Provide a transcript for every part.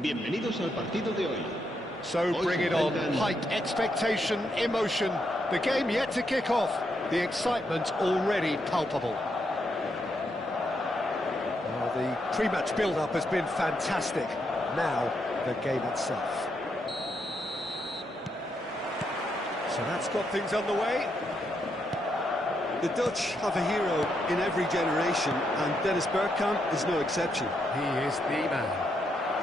Bienvenidos al partido de hoy. So bring it on. Height, expectation, emotion. The game yet to kick off. The excitement already palpable. Well, the pre-match build-up has been fantastic. Now, the game itself. So that's got things underway. The Dutch have a hero in every generation, and Dennis Bergkamp is no exception. He is the man.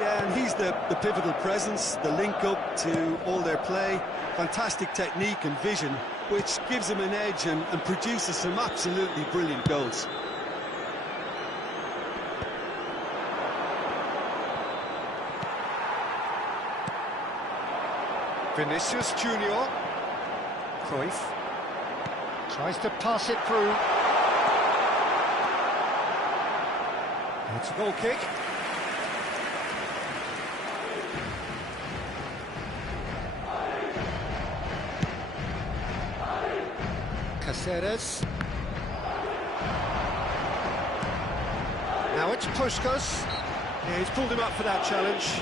Yeah, and he's the pivotal presence, the link-up to all their play. Fantastic technique and vision, which gives him an edge and produces some absolutely brilliant goals. Vinicius Junior. Cruyff. Tries to pass it through. It's a goal kick. Caceres. Now it's Puskás. Yeah, he's pulled him up for that challenge.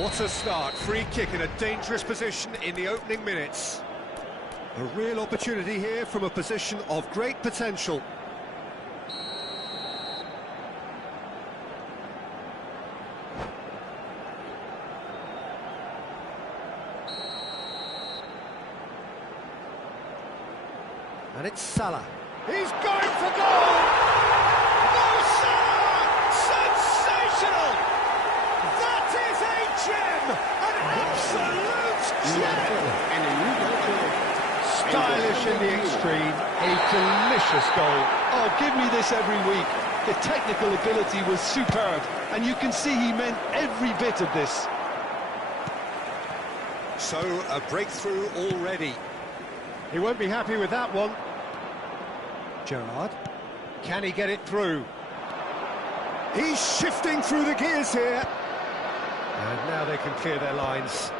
What a start. Free kick in a dangerous position in the opening minutes. A real opportunity here from a position of great potential. And it's Salah. He's going for goal! Mo Salah! Sensational! That is a gem! An absolute gem! Stylish in the extreme, a delicious goal. Oh, give me this every week. The technical ability was superb, and you can see he meant every bit of this. So, a breakthrough already. He won't be happy with that one. Gerrard. Can he get it through? He's shifting through the gears here. And now they can clear their lines.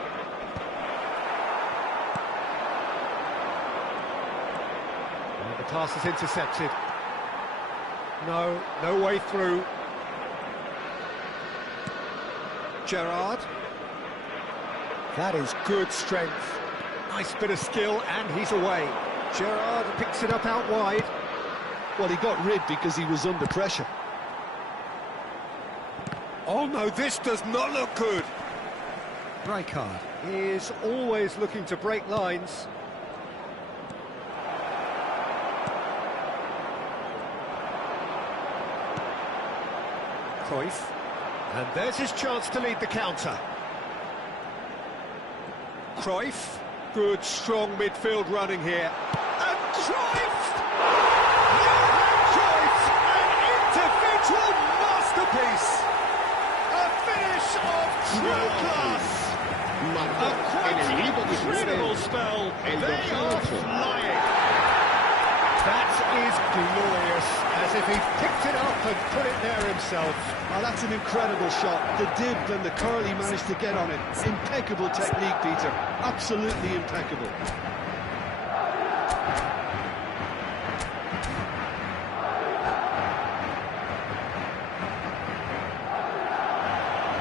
And the pass is intercepted. No way through. Gerrard. That is good strength. Nice bit of skill, and he's away. Gerrard picks it up out wide. Well, he got rid because he was under pressure. Oh no, this does not look good. Rijkaard is always looking to break lines. Cruyff. And there's his chance to lead the counter. Cruyff. Good, strong midfield running here. And Cruyff! Johan Cruyff! An individual masterpiece! A finish of true class! A quite incredible spell. They are flying. That is glorious, as if he picked it up and put it there himself. Oh, that's an incredible shot. The dib and the curl he managed to get on it. Impeccable technique, Peter. Absolutely impeccable.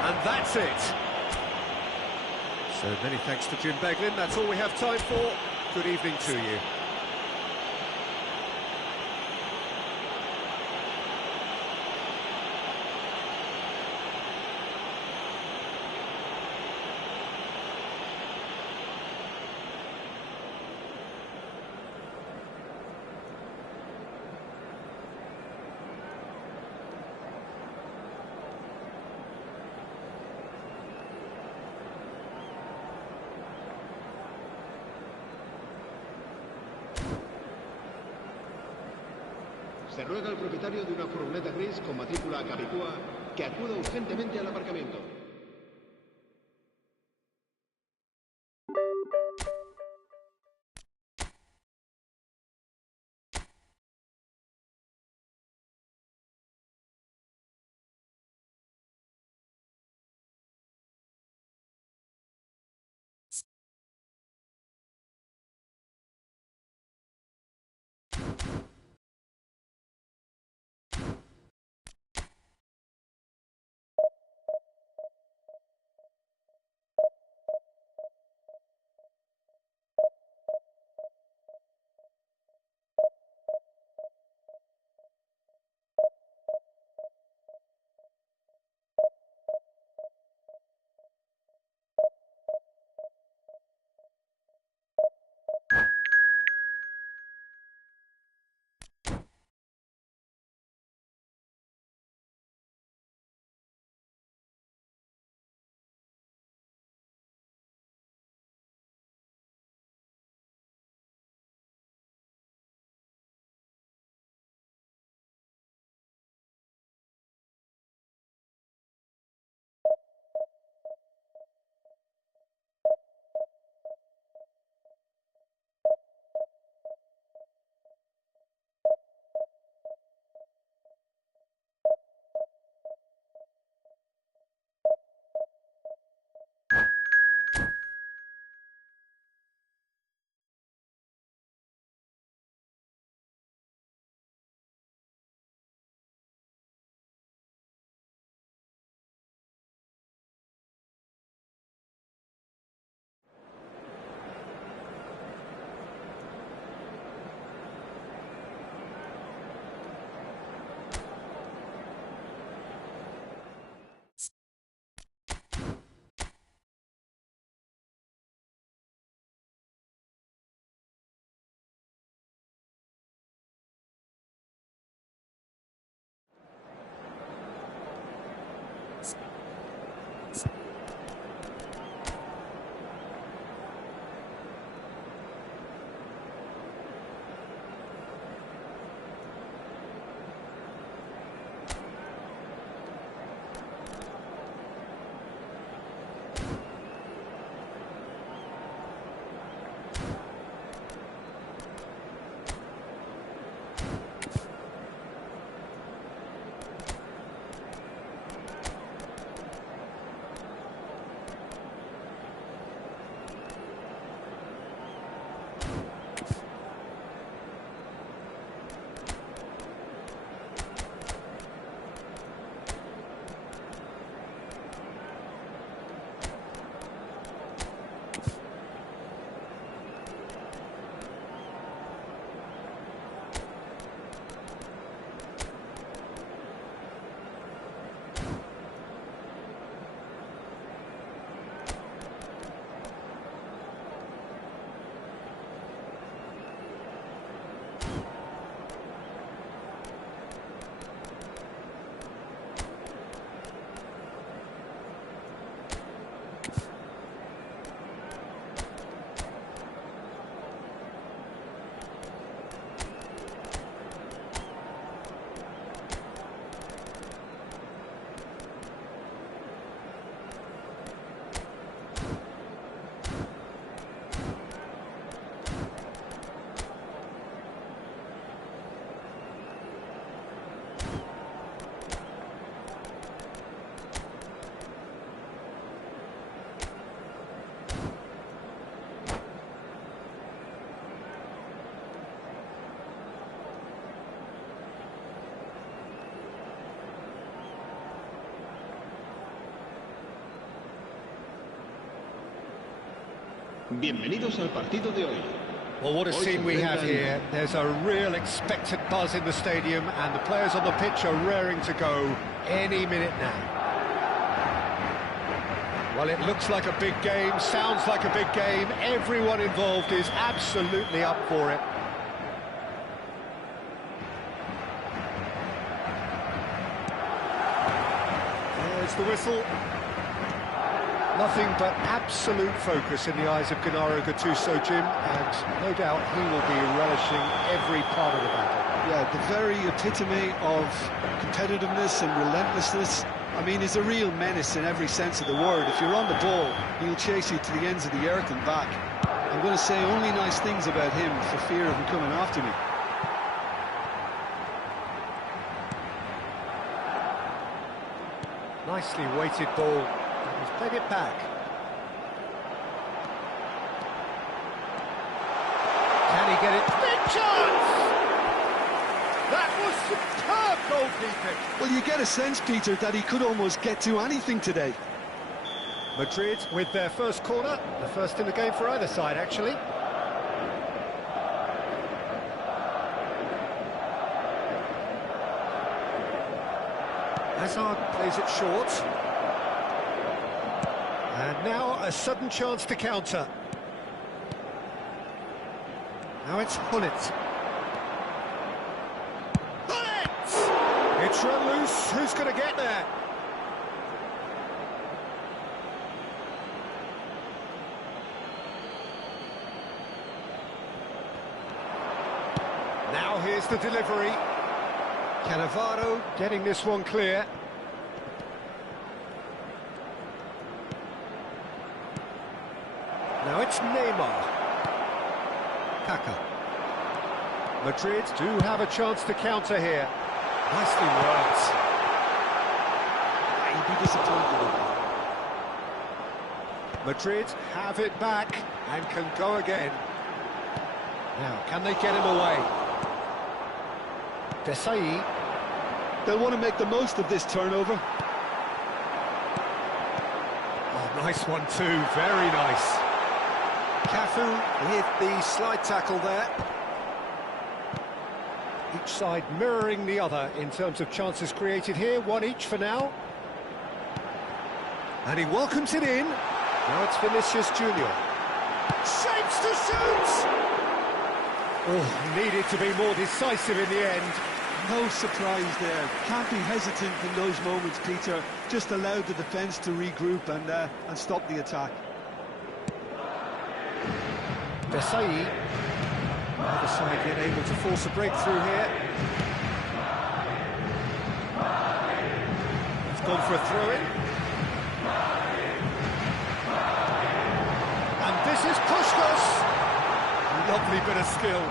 And that's it. So many thanks to Jim Beglin. That's all we have time for. Good evening to you. Se ruega al propietario de una furgoneta gris con matrícula Capicúa que acuda urgentemente al aparcamiento. Bienvenidos al partido de hoy. Well, what a scene we have here. There's a real expectant buzz in the stadium, and the players on the pitch are raring to go any minute now. Well, it looks like a big game, sounds like a big game. Everyone involved is absolutely up for it. There's the whistle. Nothing but absolute focus in the eyes of Gennaro Gattuso, Jim, and no doubt he will be relishing every part of the battle. Yeah, the very epitome of competitiveness and relentlessness. I mean, he's a real menace in every sense of the word. If you're on the ball, he'll chase you to the ends of the earth and back. I'm going to say only nice things about him for fear of him coming after me. Nicely weighted ball. He's played it back. Can he get it? Big chance! That was superb goalkeeping. Well, you get a sense, Peter, that he could almost get to anything today. Madrid with their first corner, the first in the game for either side, actually. Hazard plays it short. And now a sudden chance to counter. Now it's Hullet. Hullet! It's run loose. Who's going to get there? Now here's the delivery. Cannavaro getting this one clear. Now it's Neymar. Kaka. Madrid do have a chance to counter here. Nicely worked. He'd be disappointed with that. Madrid have it back and can go again. Now, can they get him away? Desai. They'll want to make the most of this turnover. Oh, nice one too, very nice. Cafu hit the slide tackle there. Each side mirroring the other in terms of chances created here, one each for now. And he welcomes it in. Now it's Vinicius Junior. Shapes to shoot! Oh, needed to be more decisive in the end. No surprise there. Can't be hesitant in those moments, Peter. Just allowed the defence to regroup and stop the attack. Desai. Either side yet able to force a breakthrough here. It's gone for a throw-in. And this is Puskas. Lovely bit of skill.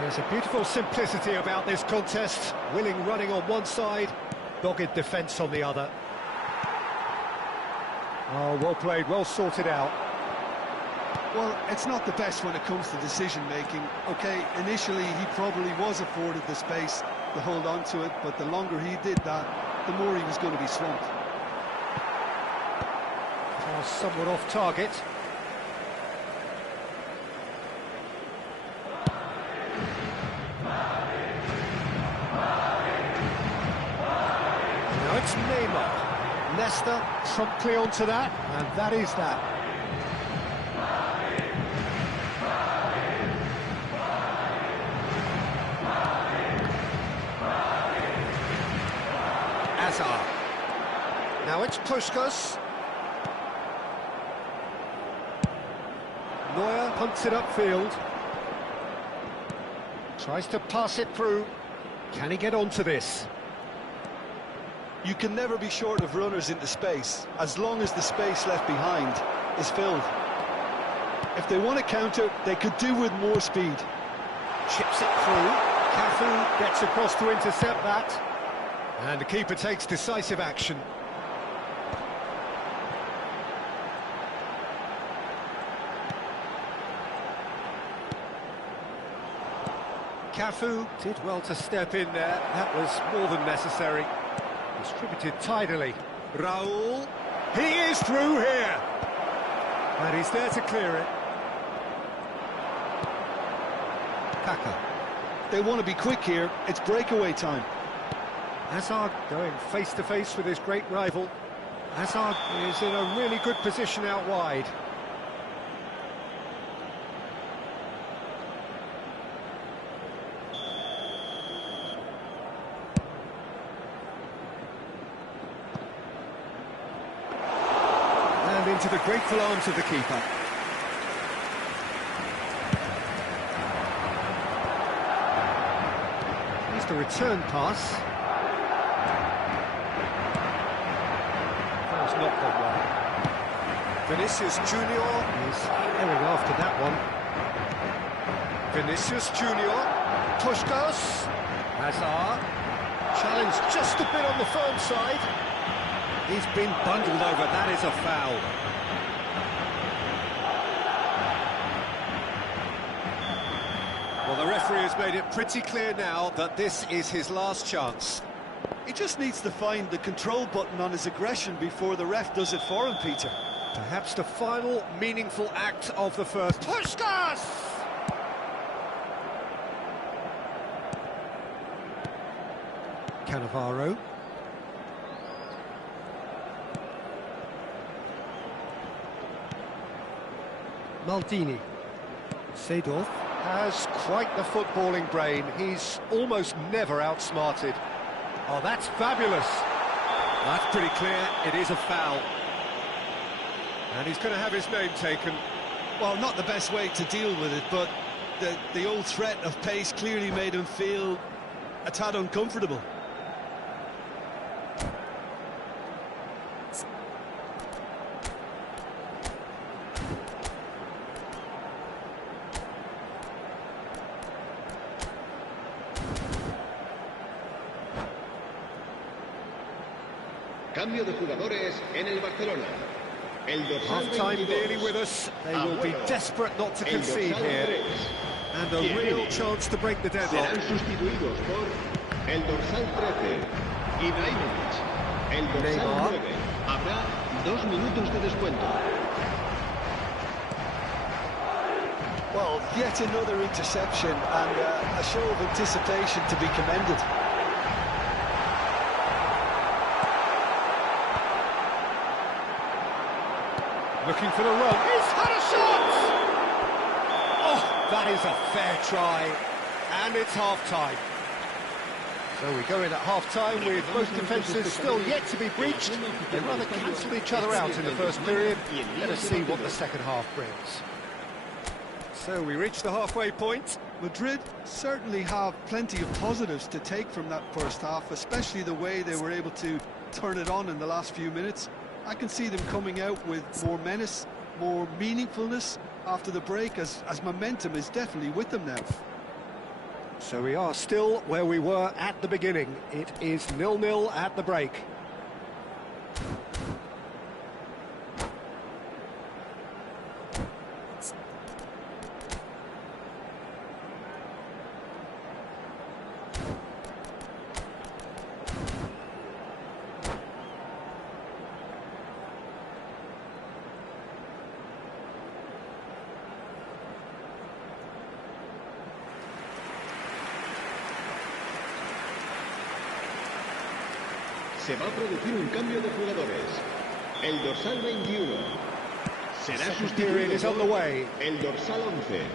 There's a beautiful simplicity about this contest. Willing running on one side, dogged defence on the other. Oh, well played, well sorted out. Well, it's not the best when it comes to decision-making. OK, initially he probably was afforded the space to hold on to it, but the longer he did that, the more he was going to be swamped. Oh, somewhat off target. Now it's Neymar. Leicester promptly onto that, and that is that. Hazard. Now it's Puskas. Neuer punts it upfield. Tries to pass it through. Can he get onto this? You can never be short of runners into space, as long as the space left behind is filled. If they want to counter, they could do with more speed. Chips it through. Cafu gets across to intercept that. And the keeper takes decisive action. Cafu did well to step in there. That was more than necessary. Distributed tidily. Raul. He is through here. And he's there to clear it. Kaka. They want to be quick here. It's breakaway time. Hazard going face-to-face with his great rival. Hazard is in a really good position out wide. And into the grateful arms of the keeper. Here's the return pass. That's not gone well. Vinicius Junior is erring after that one. Vinicius Junior. Puskas. Hazard. Challenge just a bit on the firm side. He's been bundled over. That is a foul. Well, the referee has made it pretty clear now that this is his last chance. He just needs to find the control button on his aggression before the ref does it for him, Peter. Perhaps the final meaningful act of the first. Puskas! Cannavaro. Maldini. Seedorf has quite the footballing brain. He's almost never outsmarted. Oh, that's fabulous. That's pretty clear. It is a foul. And he's going to have his name taken. Well, not the best way to deal with it, but the old threat of pace clearly made him feel a tad uncomfortable. Cambio de jugadores en el Barcelona. El dorsal Half-time 22. nearly with us. They will be desperate not to concede here. And a real chance to break the deadlock. Serán sustituidos por el dorsal 13, Ibrahimovic. El dorsal Neymar. 9. Habrá 2 minutos de descuento. Well, yet another interception and a show of anticipation to be commended. Looking for the run. He's had a shot! Oh, that is a fair try. And it's half-time. So we go in at half-time with both defences still yet to be breached. They rather cancelled each other out in the first period. Let us see what the second half brings. So we reach the halfway point. Madrid certainly have plenty of positives to take from that first half, especially the way they were able to turn it on in the last few minutes. I can see them coming out with more menace, more meaningfulness after the break, as momentum is definitely with them now. So we are still where we were at the beginning. It is 0-0 at the break. Se va a producir un cambio de jugadores. El dorsal 21 será Period is on the sustituido way. por el dorsal 11.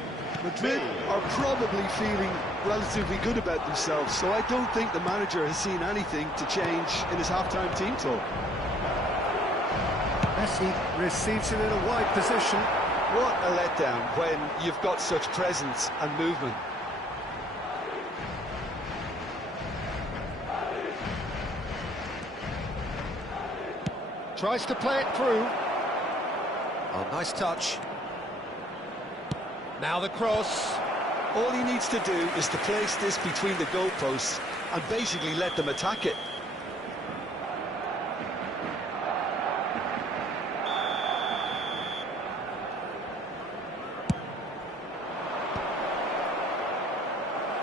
Madrid are probably feeling relatively good about themselves, so I don't think the manager has seen anything to change in his half-time team talk. Messi receives it in a wide position. What a letdown when you've got such presence and movement. Tries to play it through. Oh, nice touch. Now the cross. All he needs to do is to place this between the goalposts and basically let them attack it.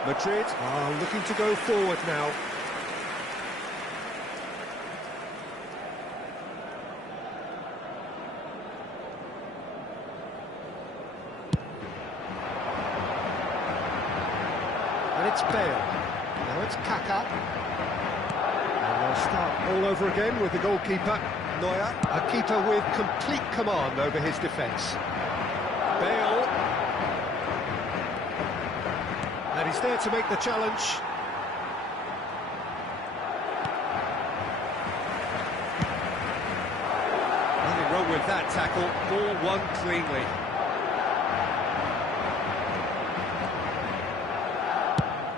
Madrid are looking to go forward now. it's Bale. Now it's Kaká. And they'll start all over again with the goalkeeper, Neuer. A keeper with complete command over his defence. Bale. And he's there to make the challenge. Nothing wrong with that tackle. Ball won cleanly.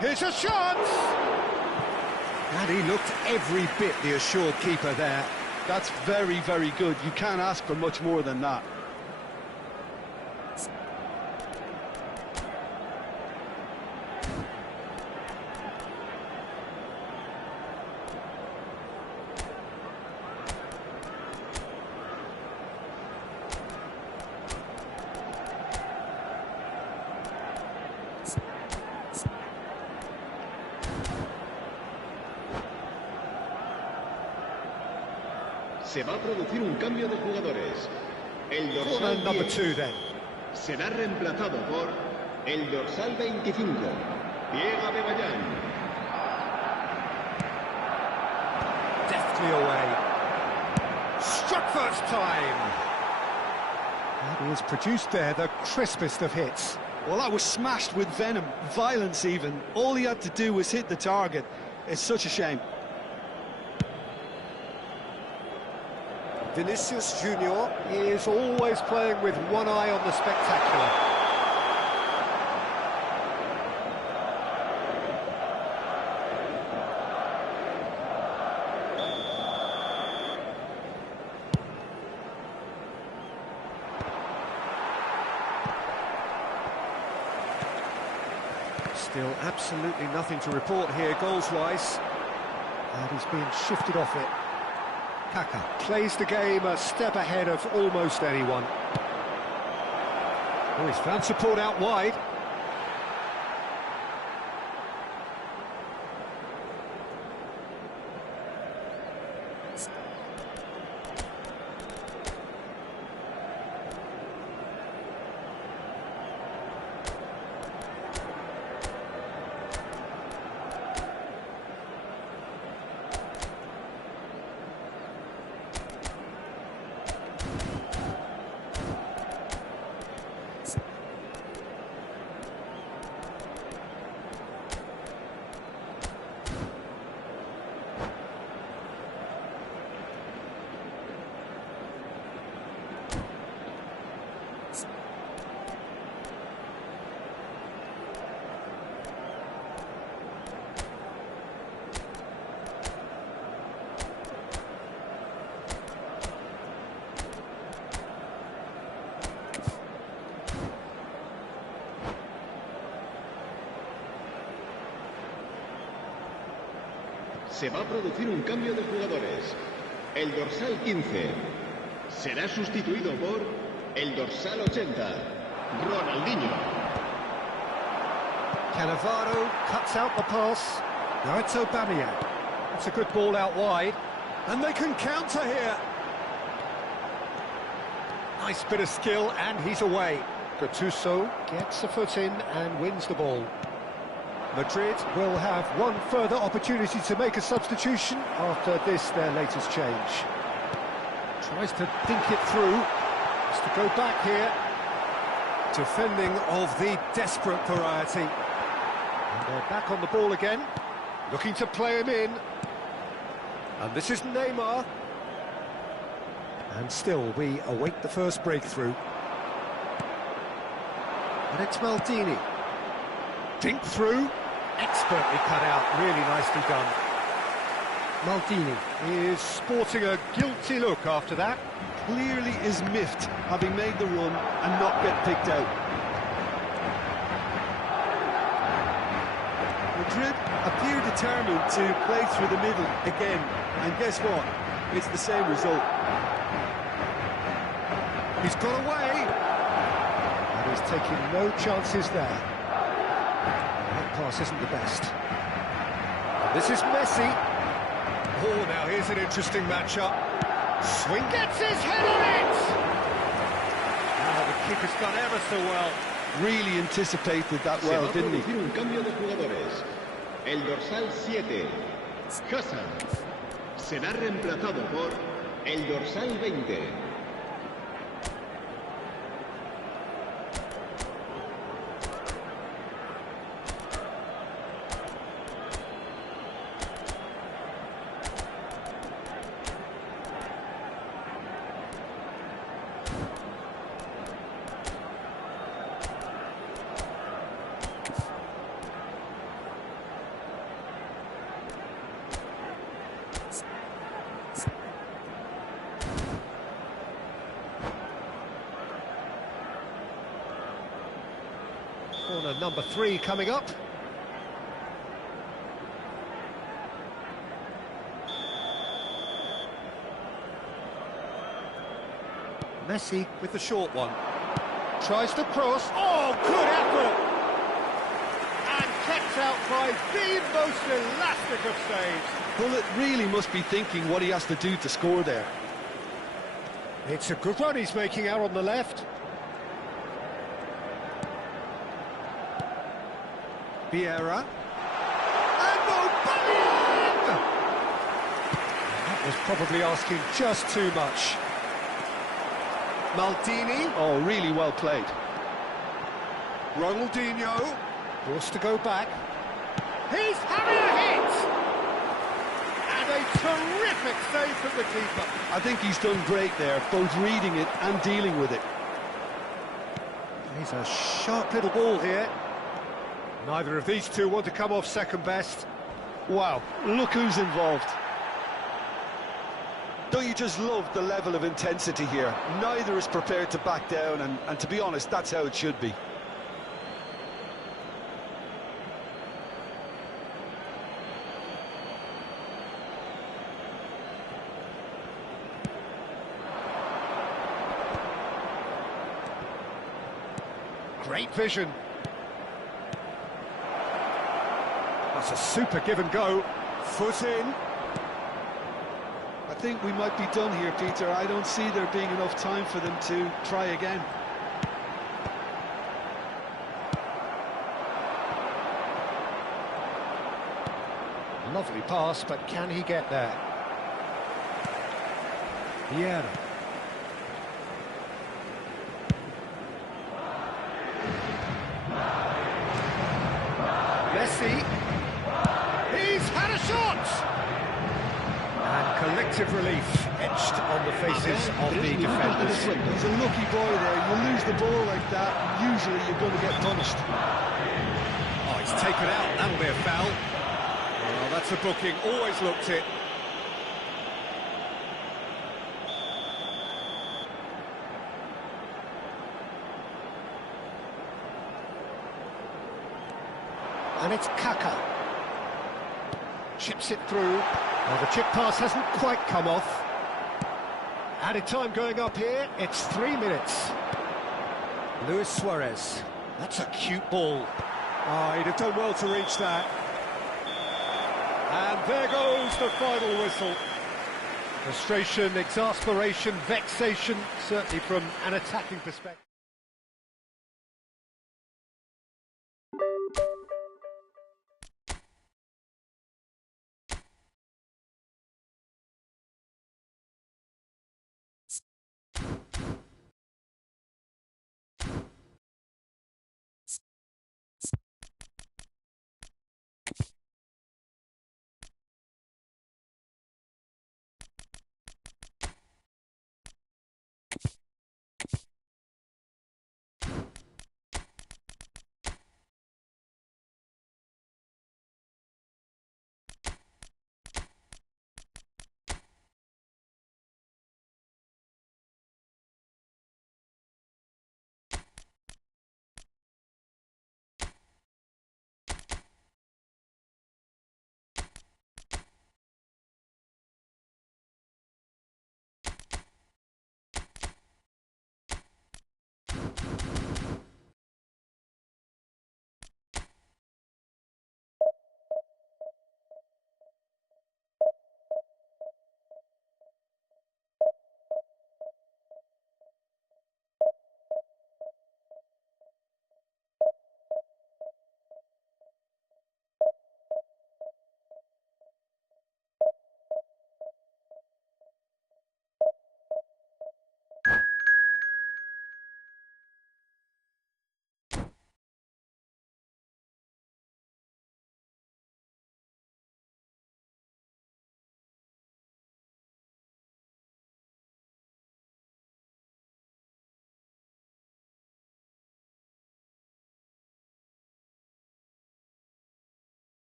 Here's a chance! And he looked every bit the assured keeper there. That's very, very good. You can't ask for much more than that. Se va a producir un cambio de jugadores. El Corner dorsal number 10 2 then. será reemplazado por el dorsal 25, Diego Bebayán. Deftly away. Struck first time. And he has produced there the crispest of hits. Well, that was smashed with venom, violence even. All he had to do was hit the target. It's such a shame. Vinicius Junior is always playing with one eye on the spectacular. Still absolutely nothing to report here goals-wise. And he's being shifted off it. Kaká plays the game a step ahead of almost anyone. Oh, he's found support out wide. Se va a producir un cambio de jugadores. El dorsal 15 será sustituido por el dorsal 80, Ronaldinho. Cannavaro cuts out the pass. Now it's Aubameyang. It's a good ball out wide. And they can counter here. Nice bit of skill, and he's away. Gattuso gets a foot in and wins the ball. Madrid will have one further opportunity to make a substitution after this, their latest change. Tries to think it through. Has to go back here. Defending of the desperate variety. And they're back on the ball again. Looking to play him in. And this is Neymar. And still, we await the first breakthrough. And it's Maldini. Dink through. Expertly cut out, really nicely done. Maldini is sporting a guilty look after that. Clearly is miffed, having made the run and not get picked out. Madrid appear determined to play through the middle again, and guess what? It's the same result. He's got away. And he's taking no chances there. That pass isn't the best. And this is Messi. Oh, now here's an interesting matchup. Swing gets his head on it! Now the keeper's done ever so well. Really anticipated that Se va well, a didn't he? producir un cambio de jugadores. El dorsal 7, Hassan, será reemplazado por el dorsal 20. Corner number 3 coming up. Messi with the short one. Tries to cross. Oh, good effort! And kept out by the most elastic of saves. Bullet really must be thinking what he has to do to score there. It's a good run he's making out on the left. Vieira. And Aubameyang! That was probably asking just too much. Maldini. Oh, really well played. Ronaldinho. Forced to go back. He's having a hit! And a terrific save from the keeper. I think he's done great there, both reading it and dealing with it. He's a sharp little ball here. Neither of these two want to come off second best. Wow, look who's involved. Don't you just love the level of intensity here? Neither is prepared to back down, and to be honest, that's how it should be. Great vision. That's a super give and go. Foot in. I think we might be done here, Peter. I don't see there being enough time for them to try again. Lovely pass, but can he get there? Vieira. Messi. He's had a shot! And collective relief etched on the faces of the defenders. He's a lucky boy there. You lose the ball like that, usually you're going to get punished. Oh, he's taken out. That'll be a foul. Well, that's a booking. Always looked it. And it's Kaka. Chips it through. Well, the chip pass hasn't quite come off. Added time going up here. It's 3 minutes. Luis Suarez. That's a cute ball. Oh, he'd have done well to reach that. And there goes the final whistle. Frustration, exasperation, vexation, certainly from an attacking perspective.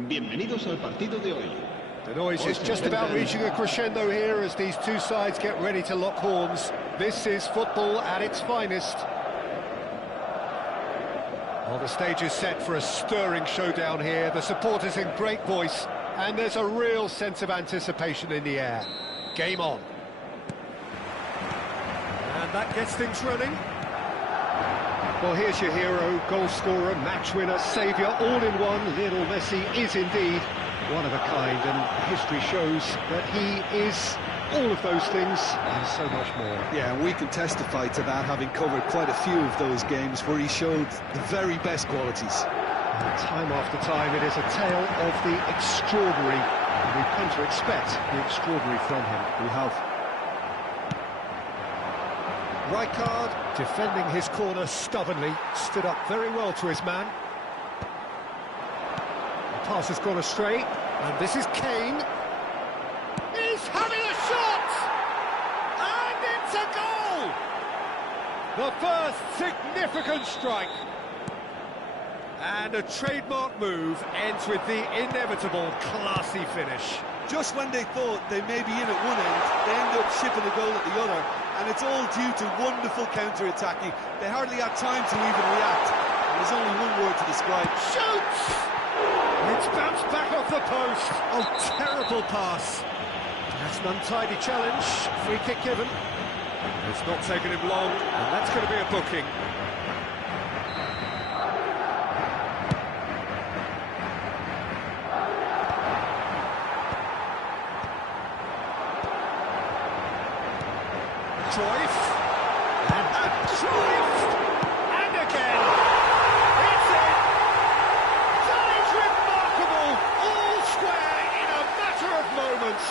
Bienvenidos al partido de hoy. The noise is just about reaching a crescendo here as these two sides get ready to lock horns. This is football at its finest. Well, the stage is set for a stirring showdown here. The supporters in great voice, and there's a real sense of anticipation in the air. Game on. And that gets things running. Well, here's your hero, goal scorer, match winner, saviour, all in one. Lionel Messi is indeed one of a kind, and history shows that he is all of those things and so much more. Yeah, and we can testify to that, having covered quite a few of those games where he showed the very best qualities. And time after time, it is a tale of the extraordinary, and we've come to expect the extraordinary from him. We have. Rijkaard defending his corner stubbornly, stood up very well to his man. The pass has gone astray, and this is Kane. He's having a shot! And it's a goal! The first significant strike. And a trademark move ends with the inevitable classy finish. Just when they thought they may be in at one end, they end up shipping a goal at the other, and it's all due to wonderful counter-attacking. They hardly had time to even react. There's only one word to describe. Shoots! It's bounced back off the post. Oh, terrible pass. That's an untidy challenge. Free kick given. It's not taken him long, and that's going to be a booking. Cruyff. And Cruyff. And again. It's in. That is remarkable. All square in a matter of moments.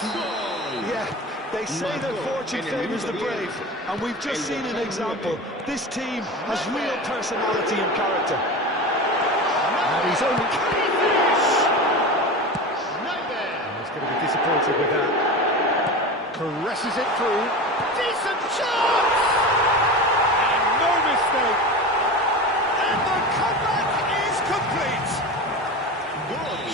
Yeah, they say that fortune favours the brave, and we've just seen an example. This team has real personality and character. And he's only... Can he finish? He's going to be disappointed with that. Caresses it through. Decent chance! And no mistake. And the comeback is complete.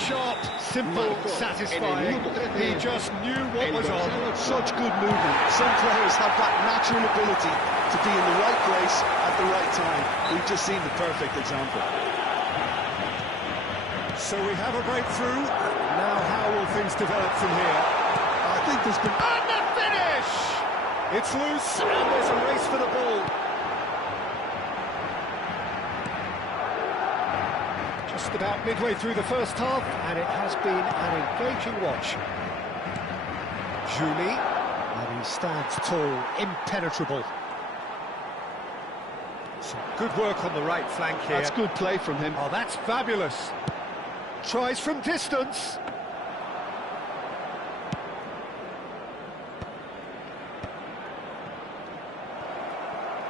Sharp, simple, satisfying. He just knew what was on. Such good movement. Some players have that natural ability to be in the right place at the right time. We've just seen the perfect example. So we have a breakthrough. Now how will things develop from here? I think there's been... And the finish! It's loose, and there's a race for the ball. Just about midway through the first half, and it has been an engaging watch. Juli, and he stands tall, impenetrable. Some good work on the right flank here. That's good play from him. Oh, that's fabulous. Tries from distance.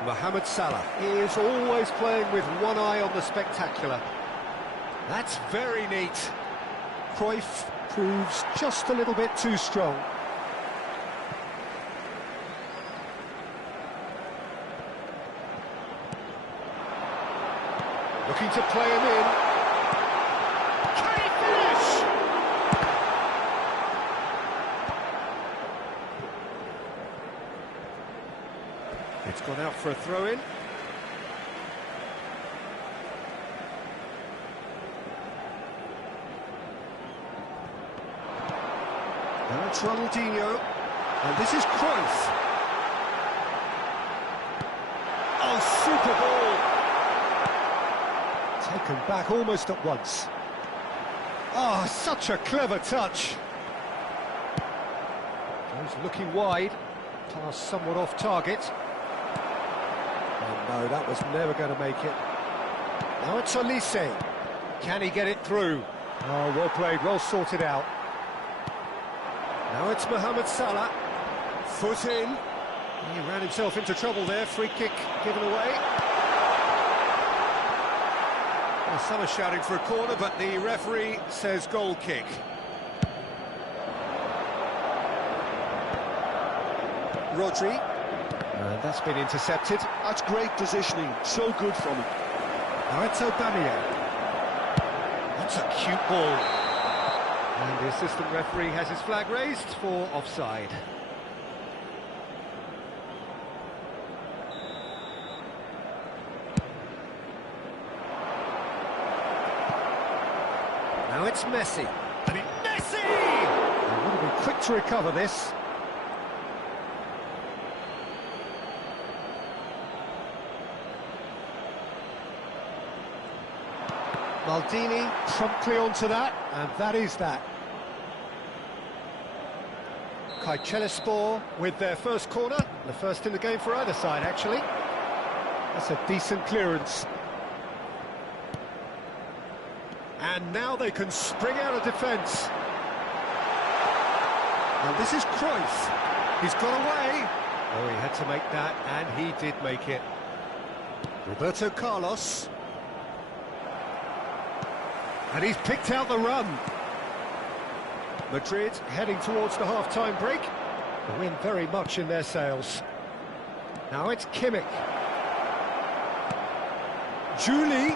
Mohamed Salah is always playing with one eye on the spectacular. That's very neat. Cruyff proves just a little bit too strong. Looking to play him in. Can he finish? It's gone out for a throw-in. Now it's Ronaldinho. And this is Cruyff. Oh, super ball. Taken back almost at once. Oh, such a clever touch. He's looking wide. Pass somewhat off target. Oh no, that was never going to make it. Now it's Olise. Can he get it through? Oh, well played, well sorted out. Now it's Mohamed Salah. Foot in. He ran himself into trouble there. Free kick given away. Well, some are shouting for a corner, but the referee says goal kick. Rodri. That's been intercepted. That's great positioning. So good from him. Now it's Aubameyang. That's a cute ball. And the assistant referee has his flag raised for offside. Now it's Messi. And Messi! They would have been quick to recover this. Maldini promptly onto that, and that is that. Kayserispor with their first corner, the first in the game for either side, actually. That's a decent clearance. And now they can spring out of defence. Now this is Cruyff. He's got away. Oh, he had to make that, and he did make it. Roberto Carlos. And he's picked out the run. Madrid heading towards the half-time break. The wind very much in their sails. Now it's Kimmich. Julie.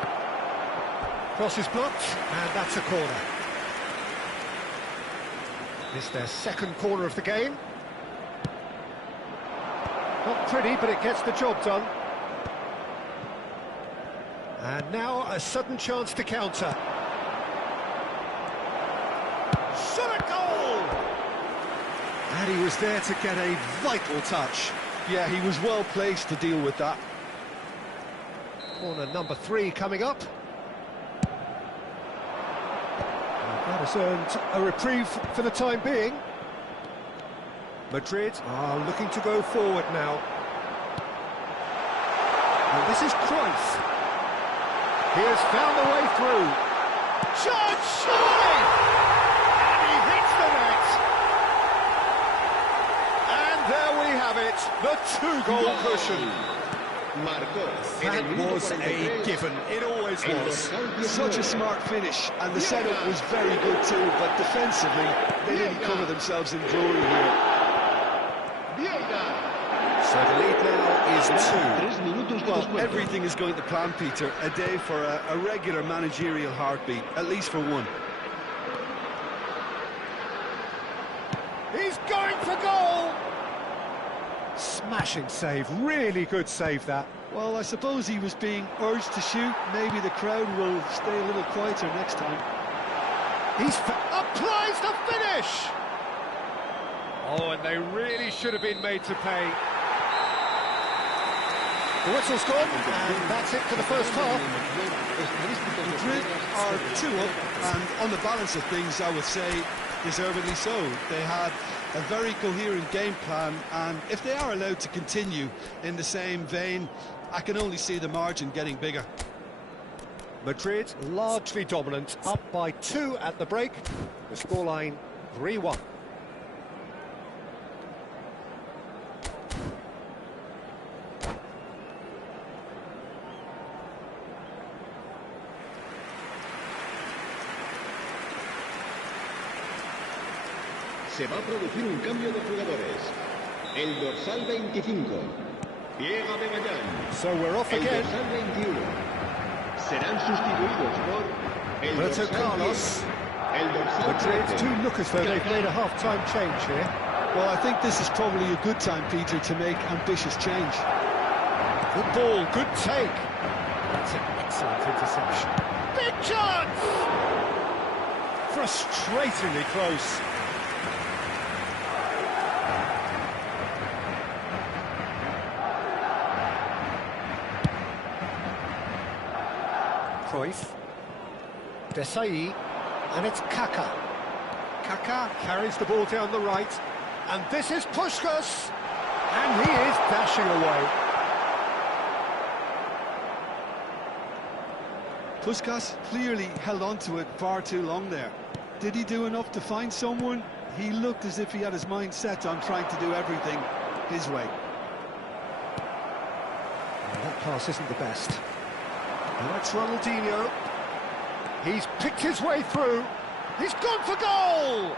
Cross is blocked, and that's a corner. It's their second corner of the game. Not pretty, but it gets the job done. And now a sudden chance to counter. Shot a goal! And he was there to get a vital touch. Yeah, he was well placed to deal with that. Corner number 3 coming up. That has earned a reprieve for the time being. Madrid are looking to go forward now. And this is Cruyff. He has found the way through. Shot! And he hits the net! And there we have it, the 2-goal cushion. That was a given, it always was. Such a smart finish, and the setup was very good too, but defensively, they didn't cover themselves in glory here. So the lead now is 2. Well, everything is going to plan, Peter. A day for a regular managerial heartbeat, at least for one. He's going for goal! Smashing save, really good save that. Well, I suppose he was being urged to shoot. Maybe the crowd will stay a little quieter next time. He's applies the finish! Oh, and they really should have been made to pay. The whistle's gone, and that's it for the first half. Madrid are 2 up, and on the balance of things, I would say, deservedly so. They had a very coherent game plan, and if they are allowed to continue in the same vein, I can only see the margin getting bigger. Madrid largely dominant, up by 2 at the break. The scoreline 3-1. Se va a producir un cambio de jugadores. El dorsal 25. Llega de Mayán. So we're off again. El dorsal 21. Serán sustituidos por el Roberto dorsal Carlos. 10. El dorsal Madrid 13. do look as though they've made a half-time change here. Well, I think this is probably a good time, Peter, to make ambitious change. Good ball, good take. That's an excellent interception. Big chance! Frustratingly close. Cruyff, Desai, and it's Kaká. Kaká carries the ball down the right, and this is Puskás, and he is dashing away. Puskás clearly held on to it far too long there. Did he do enough to find someone? He looked as if he had his mind set on trying to do everything his way. Well, that pass isn't the best. And that's Ronaldinho. He's picked his way through. He's gone for goal!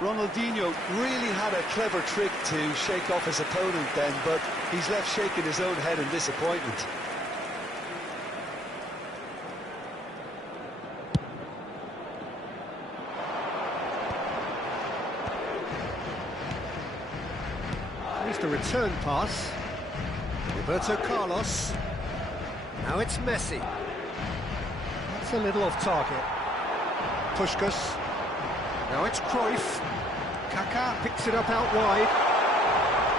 Ronaldinho really had a clever trick to shake off his opponent then, but he's left shaking his own head in disappointment. return pass. Roberto Carlos. Now it's Messi. That's a little off target. Puskás. Now it's Cruyff. Kaká picks it up out wide.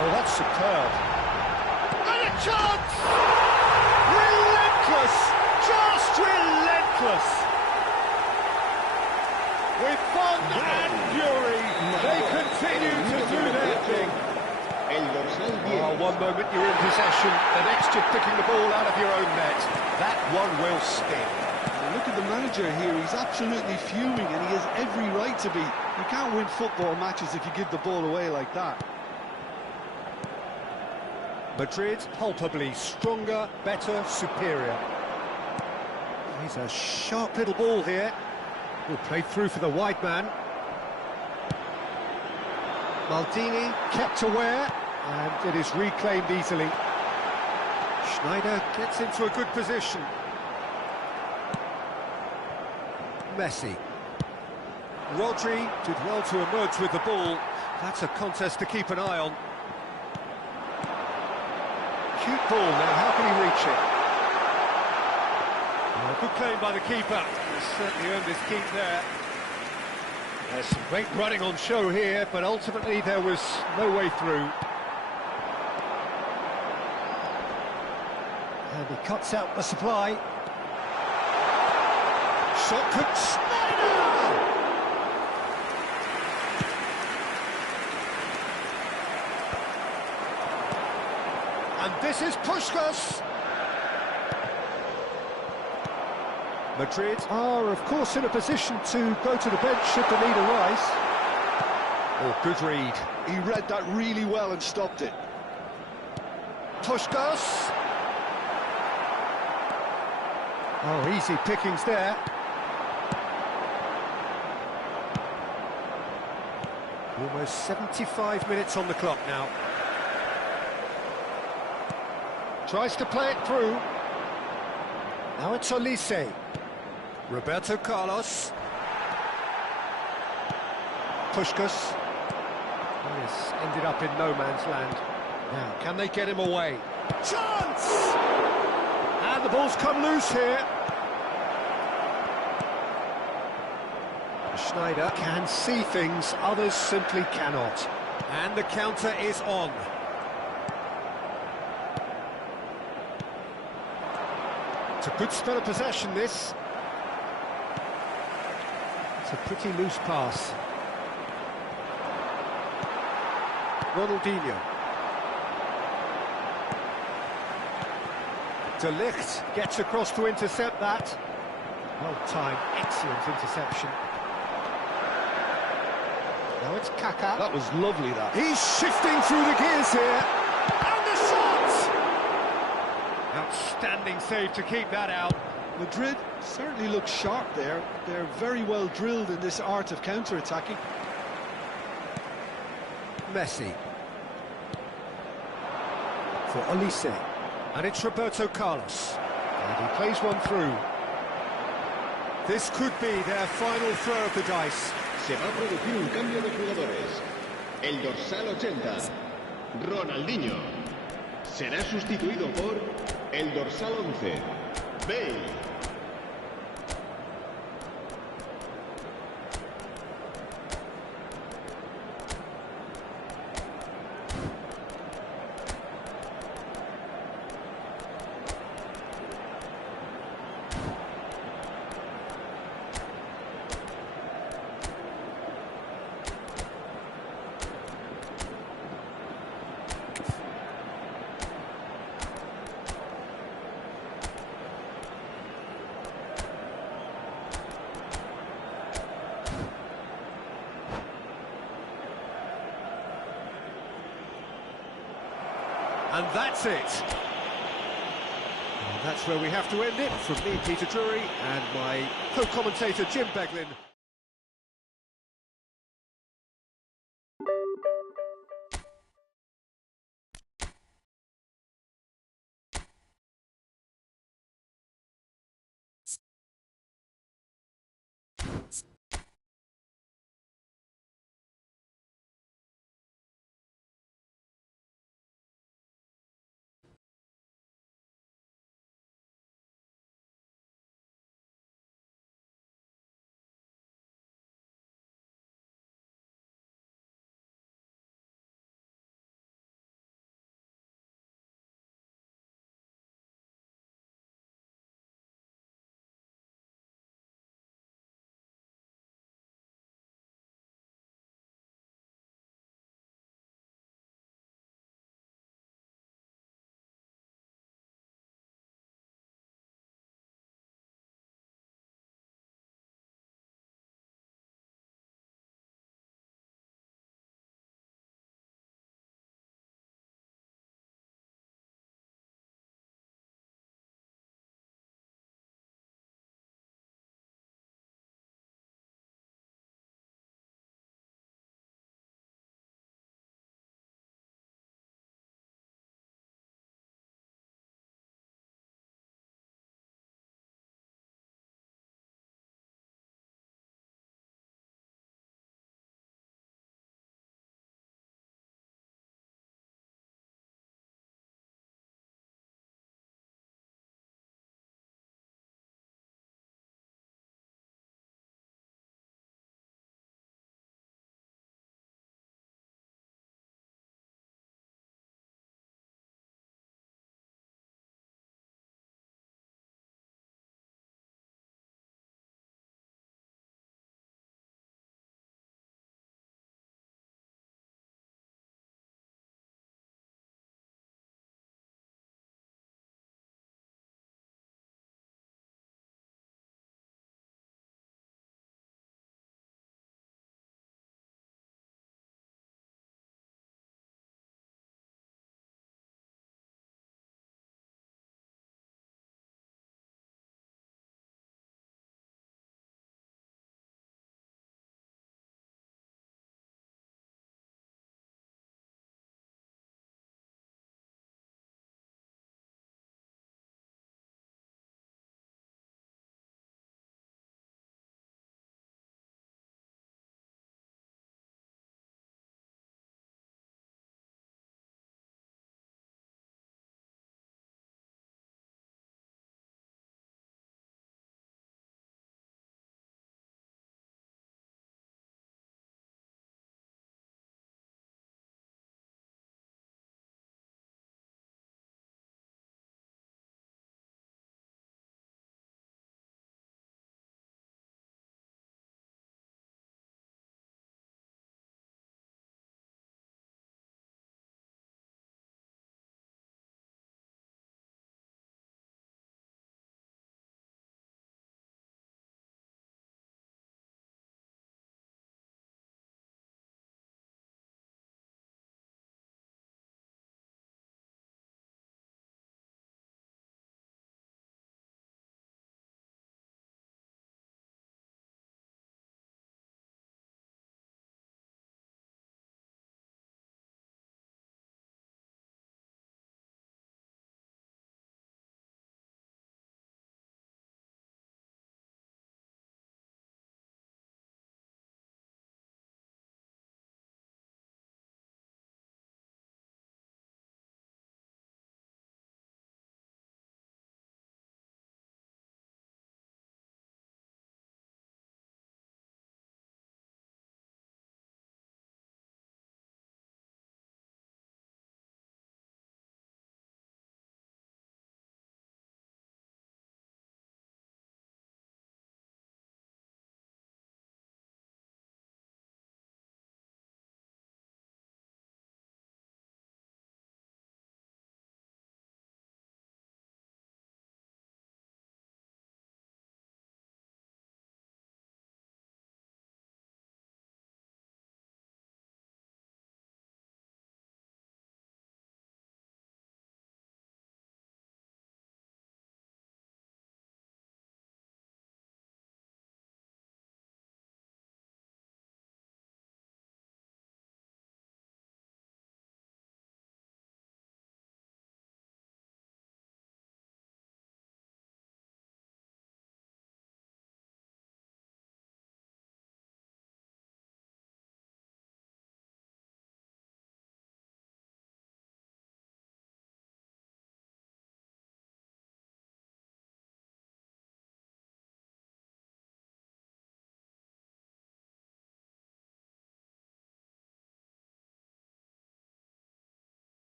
Oh, that's superb. And a chance! Relentless! Just relentless! With fun and fury, they continue to do their thing. El dorsal 10. Oh, one moment you're in possession, the next you're picking the ball out of your own net. That one will sting. Look at the manager here, he's absolutely fuming and he has every right to be. You can't win football matches if you give the ball away like that. Madrid palpably stronger, better, superior. He's a sharp little ball here. Will play through for the wide man. Maldini kept aware, and it is reclaimed easily. Schneider gets into a good position. Messi. Rodri did well to emerge with the ball. That's a contest to keep an eye on. Cute ball now, how can he reach it? Oh, good claim by the keeper. He's certainly earned his keep there. There's some great running on show here, but ultimately there was no way through. And he cuts out the supply. Shot could Schneider! And this is Puskás. Madrid are, of course, in a position to go to the bench should the need arise. Oh, good read. He read that really well and stopped it. Puskás. Oh, easy pickings there. Almost 75 minutes on the clock now. Tries to play it through. Now it's Olise. Roberto Carlos. Puskás. This ended up in no man's land. Now, can they get him away? Chance! And the ball's come loose here. Schneider can see things, others simply cannot. And the counter is on. It's a good spell of possession, this. It's a pretty loose pass. Ronaldinho. De Ligt gets across to intercept that. Well timed, excellent interception. Now it's Kaká. That was lovely, that. He's shifting through the gears here. And the shot! Outstanding save to keep that out. Madrid certainly look sharp there. They're very well drilled in this art of counter-attacking. Messi. For Olise. And it's Roberto Carlos. And he plays one through. This could be their final throw of the dice. Se va a producir un cambio de jugadores. El dorsal 80, Ronaldinho, será sustituido por el dorsal 11, Bale. And that's it. And that's where we have to end it. From me, Peter Drury, and my co-commentator, Jim Beglin.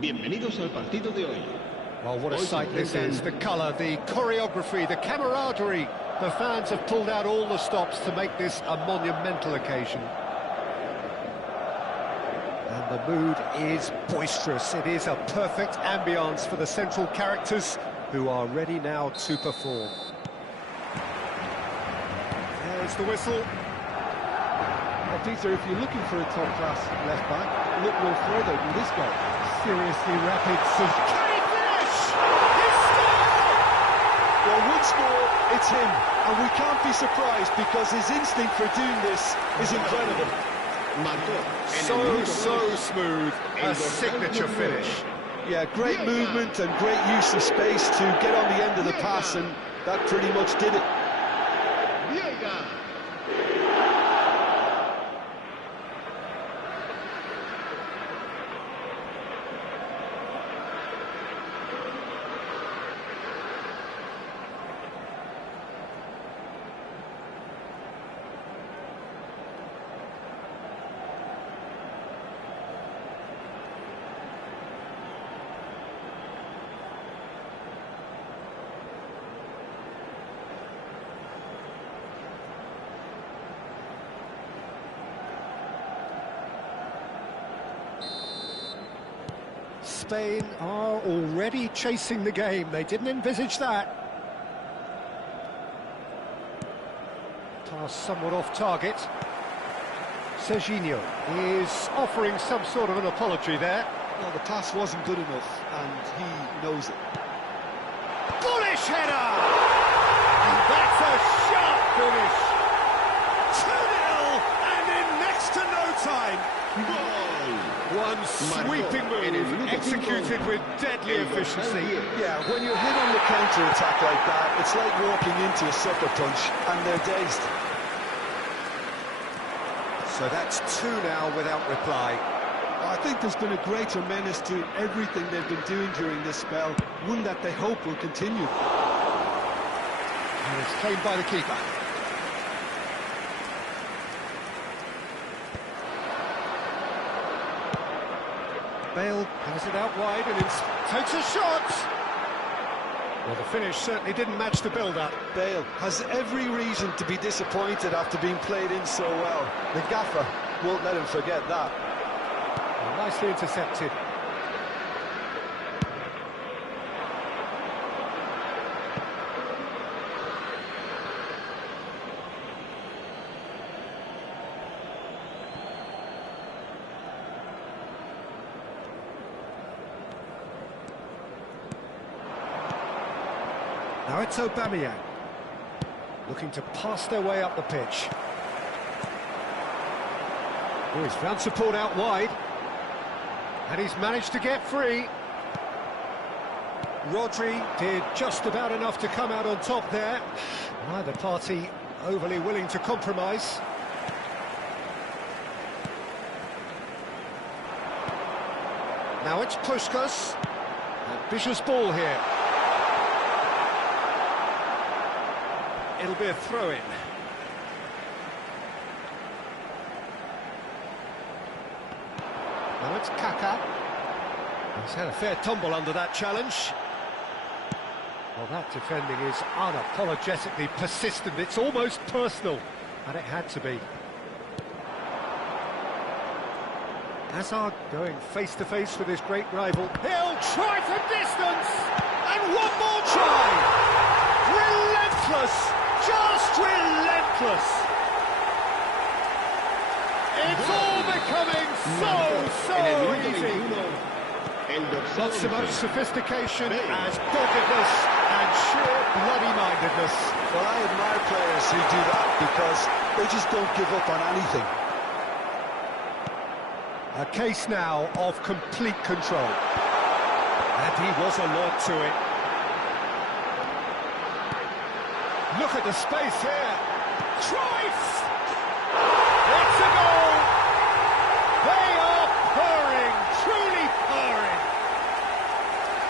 Bienvenidos al partido de hoy. Well, what a Hoy se sight this is. enfrentan- The colour, the choreography, the camaraderie. The fans have pulled out all the stops to make this a monumental occasion. And the mood is boisterous. It is a perfect ambience for the central characters who are ready now to perform. There's the whistle. Well, Peter, if you're looking for a top-class left-back, look no further than this guy. Seriously rapid. Can he finish? He scored! Well, once more, it's him, and we can't be surprised because his instinct for doing this is incredible. Marcó en el So minuto 2 smooth. el A dorsal signature 19. finish. Yeah, great movement and great use of space to get on the end of the pass, and that pretty much did it. Viega. Spain are already chasing the game. They didn't envisage that. Pass somewhat off target. Serginho is offering some sort of an apology there. Well, the pass wasn't good enough, and he knows it. Bullish header! And that's a sharp finish. 2-0, and in next to no time. Gol. One sweeping Marcó en el move, minuto executed 5 with deadly el dorsal efficiency. 10. Yeah, when you're hit on the counter-attack like that, it's like walking into a sucker punch, and they're dazed. So that's two now without reply. I think there's been a greater menace to everything they've been doing during this spell, one that they hope will continue. And it's claimed by the keeper. Bale has it out wide and takes a shot. Well, the finish certainly didn't match the build-up. Bale has every reason to be disappointed after being played in so well. The gaffer won't let him forget that. Well, nicely intercepted. Now it's Aubameyang, looking to pass their way up the pitch. Oh, he's found support out wide, and he's managed to get free. Rodri did just about enough to come out on top there. Neither party overly willing to compromise. Now it's Puskas. Ambitious ball here. It'll be a throw-in. Now it's Kaká. He's had a fair tumble under that challenge. Well, that defending is unapologetically persistent. It's almost personal, and it had to be. Hazard going face-to-face with his great rival. He'll try from distance! And one more try! Relentless! Just relentless! It's all becoming so easy! El dorsal Not so much 11. sophistication Bale. as doggedness and sheer bloody-mindedness. Well, I admire players who do that because they just don't give up on anything. A case now of complete control. And he was alert to it. Look at the space here. Cruyff! It's a goal! They are purring, truly purring.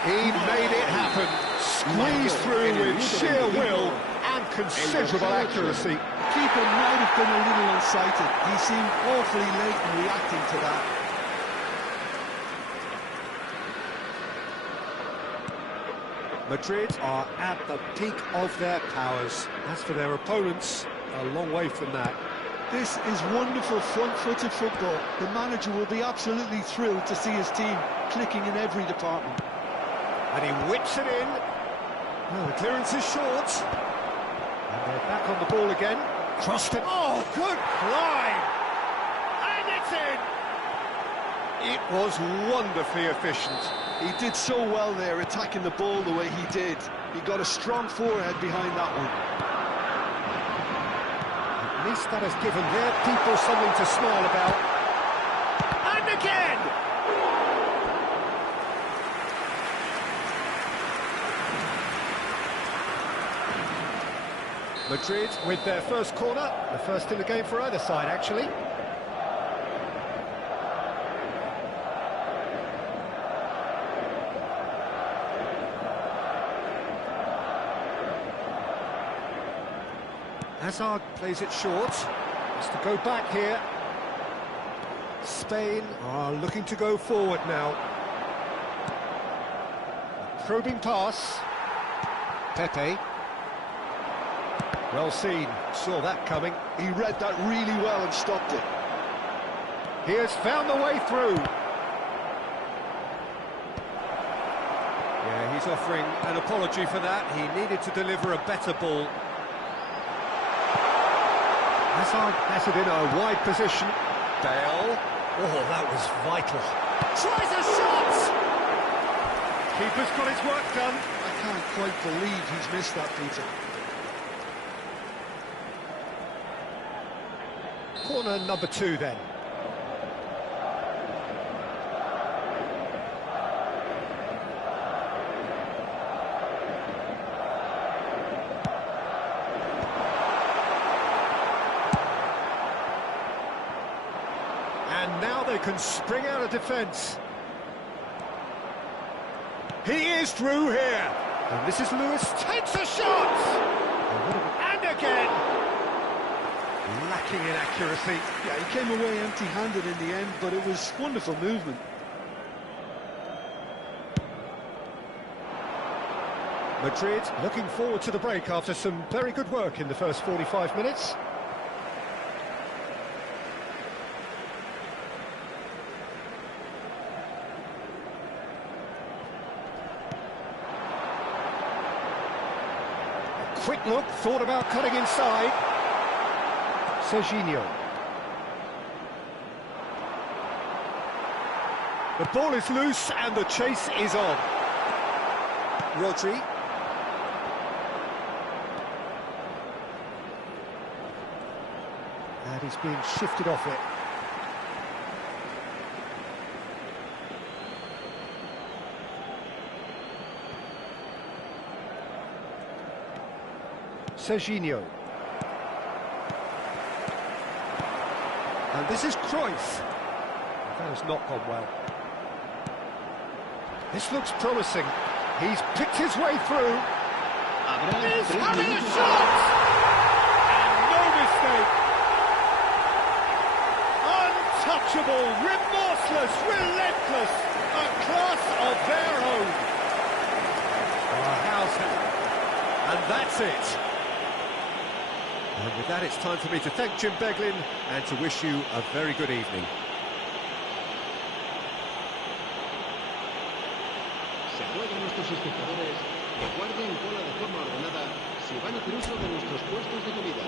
He made it happen. Squeezed through with sheer will and considerable accuracy. Keeper might have been a little unsighted. He seemed awfully late in reacting to that. Madrid are at the peak of their powers. As for their opponents, a long way from that. This is wonderful front-footed football. The manager will be absolutely thrilled to see his team clicking in every department. And he whips it in. Well, the clearance is short. And they're back on the ball again. Crossed it. Oh, good climb! And it's in! It was wonderfully efficient. He did so well there, attacking the ball the way he did. He got a strong forehead behind that one. At least that has given their people something to smile about. And again! Madrid with their first corner, the first in the game for either side, actually. Hazard plays it short. Has to go back here. Spain are looking to go forward now. A probing pass. Pepe. Well seen, saw that coming. He read that really well and stopped it. He has found the way through. Yeah, he's offering an apology for that. He needed to deliver a better ball. Hazard has it in a wide position. Bale. Oh, that was vital. Tries a shot! Keeper's got his work done. I can't quite believe he's missed that, Peter. Corner number 2 then. And now they can spring out of defence. He is through here. And this is Lewis, takes a shot! And again! Lacking in accuracy. Yeah, he came away empty-handed in the end, but it was wonderful movement. Madrid looking forward to the break after some very good work in the first 45 minutes. A quick look, thought about cutting inside. Serginho. The ball is loose and the chase is on. Rodri. And he's being shifted off it. Serginho. And this is Cruyff. That has not gone well. This looks promising. He's picked his way through. He's having a shot! And no mistake. Untouchable, remorseless, relentless. A class of their own. How's that? And that's it. And with that, it's time for me to thank Jim Beglin and to wish you a very good evening. Se ruega a nuestros espectadores que guarden cola de forma ordenada si van a hacer uso de nuestros puestos de comida.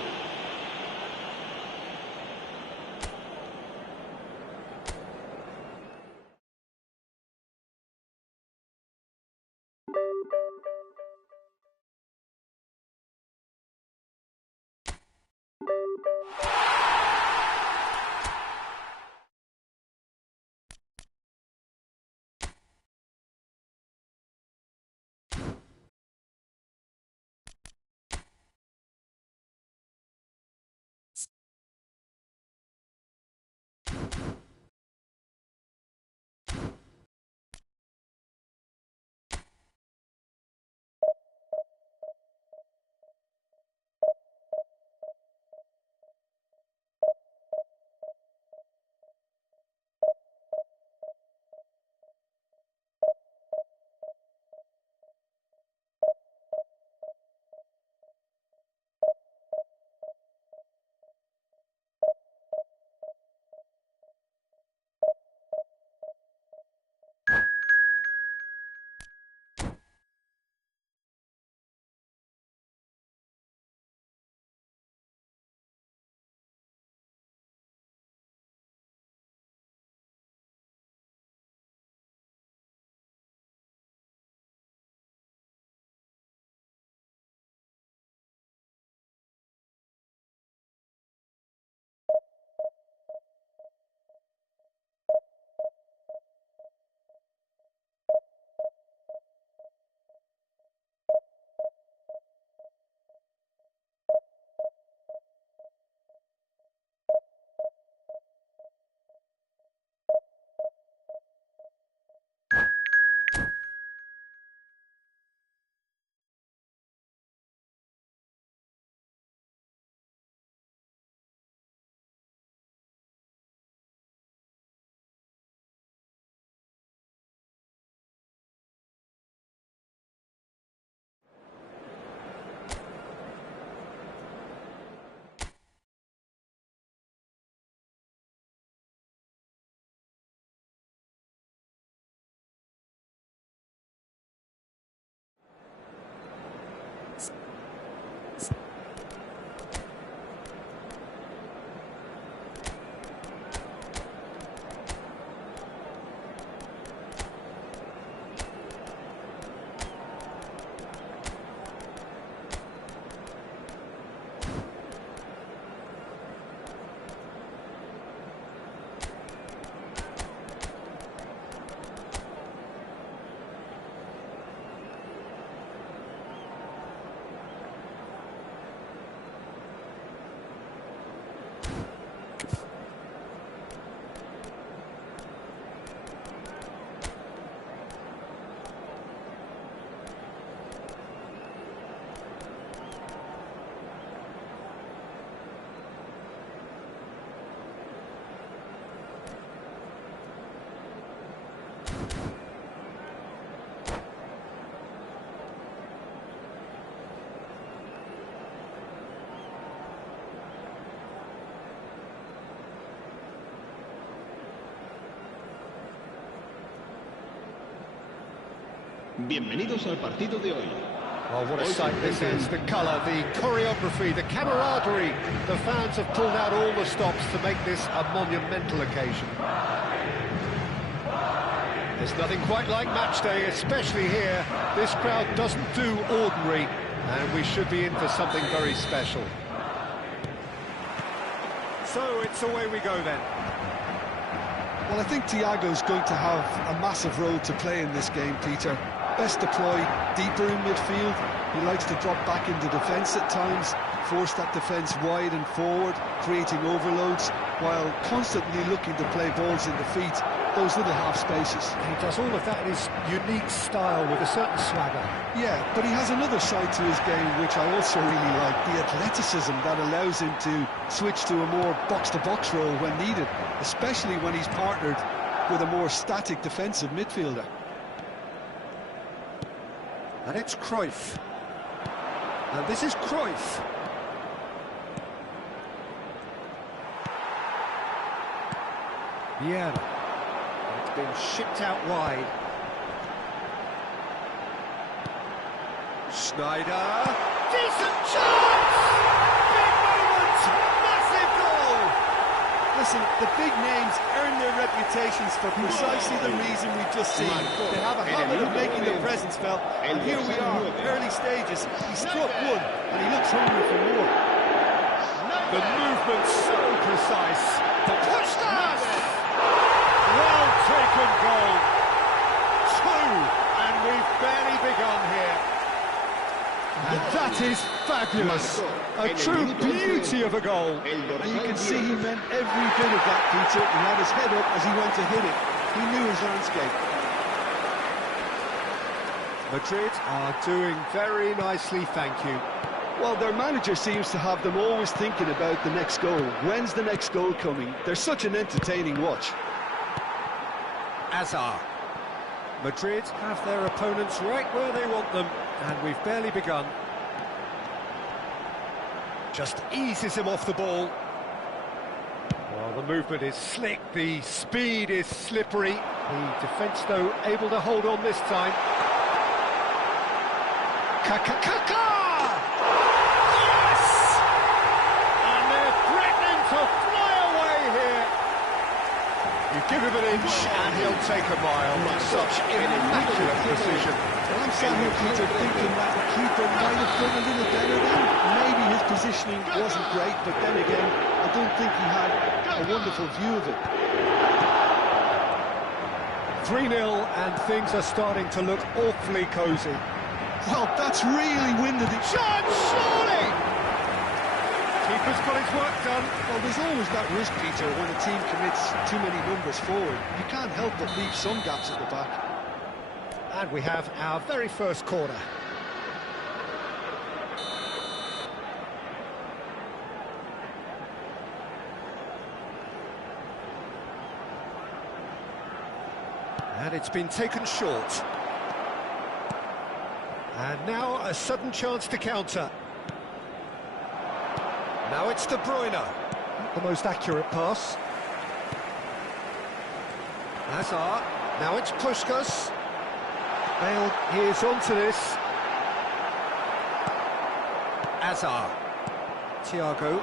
Bienvenidos al partido de hoy. Well, what a sight this is. The colour, the choreography, the camaraderie. The fans have pulled out all the stops to make this a monumental occasion. There's nothing quite like match day, especially here. This crowd doesn't do ordinary, and we should be in for something very special. So it's away we go then. Well, I think Thiago's going to have a massive role to play in this game, Peter. Best deployed deeper in midfield. He likes to drop back into defence at times, force that defence wide and forward, creating overloads, while constantly looking to play balls in the feet, those little half spaces. He does all of that in his unique style with a certain swagger. Yeah, but he has another side to his game which I also really like, the athleticism that allows him to switch to a more box-to-box role when needed, especially when he's partnered with a more static defensive midfielder. And it's Cruyff. And this is Cruyff. Yeah. It's been shipped out wide. Schneider. Decent chance! Big moment! Massive goal! Listen, the big names earn their reputations for precisely the reason we've just seen. They have a habit of making their presence felt, and here we are, early stages. He struck one, and he looks hungry for more. The movement's so precise. The push down! Well taken goal. 2, and we've barely begun here. And that is fabulous. A true beauty of a goal. And you can see he meant every bit of that, Peter. He had his head up as he went to hit it. He knew his landscape. Madrid are doing very nicely, thank you. Well, their manager seems to have them always thinking about the next goal. When's the next goal coming? They're such an entertaining watch. Hazard. Madrid have their opponents right where they want them, and we've barely begun. Just eases him off the ball. Well, the movement is slick, the speed is slippery. The defence, though, able to hold on this time. Kaka! Yes! And they're threatening to fly away here. You give him an inch and he'll take a mile. Such immaculate precision. Well, I'm sat here, Peter, thinking that the keeper might have done a little better then. Maybe his positioning wasn't great, but then again, I don't think he had a wonderful view of it. 3-0 and things are starting to look awfully cosy. Well, that's really winded it. Chance, surely! Keeper's got his work done. Well, there's always that risk, Peter, when a team commits too many numbers forward. You can't help but leave some gaps at the back. And we have our very first corner. And it's been taken short. And now a sudden chance to counter. Now it's De Bruyne. Not the most accurate pass. Hazard. Now it's Puskas. Bale is onto this. Hazard. Thiago.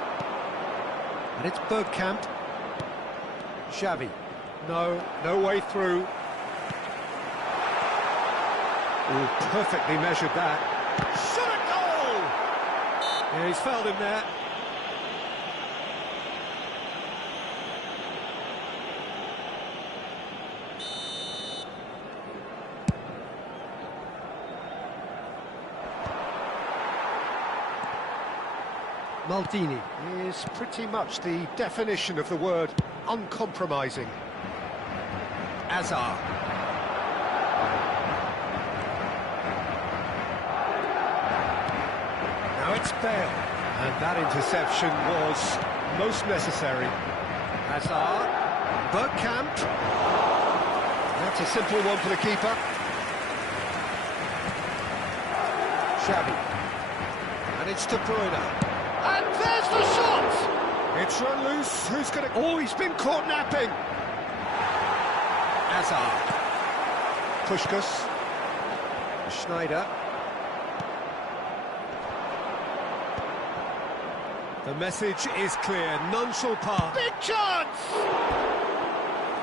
And it's Bergkamp. Xavi. No way through. Oh, perfectly measured that. Shot a goal! Yeah, he's fouled him there. Maldini is pretty much the definition of the word uncompromising. Hazard. Now it's Bale. And that interception was most necessary. Hazard. Bergkamp. That's a simple one for the keeper. Xavi. And it's De Bruyne. And there's the shot! It's run loose. Who's going to... Oh, he's been caught napping. Hazard. Puskas. Schneider. The message is clear, none shall pass. Big chance!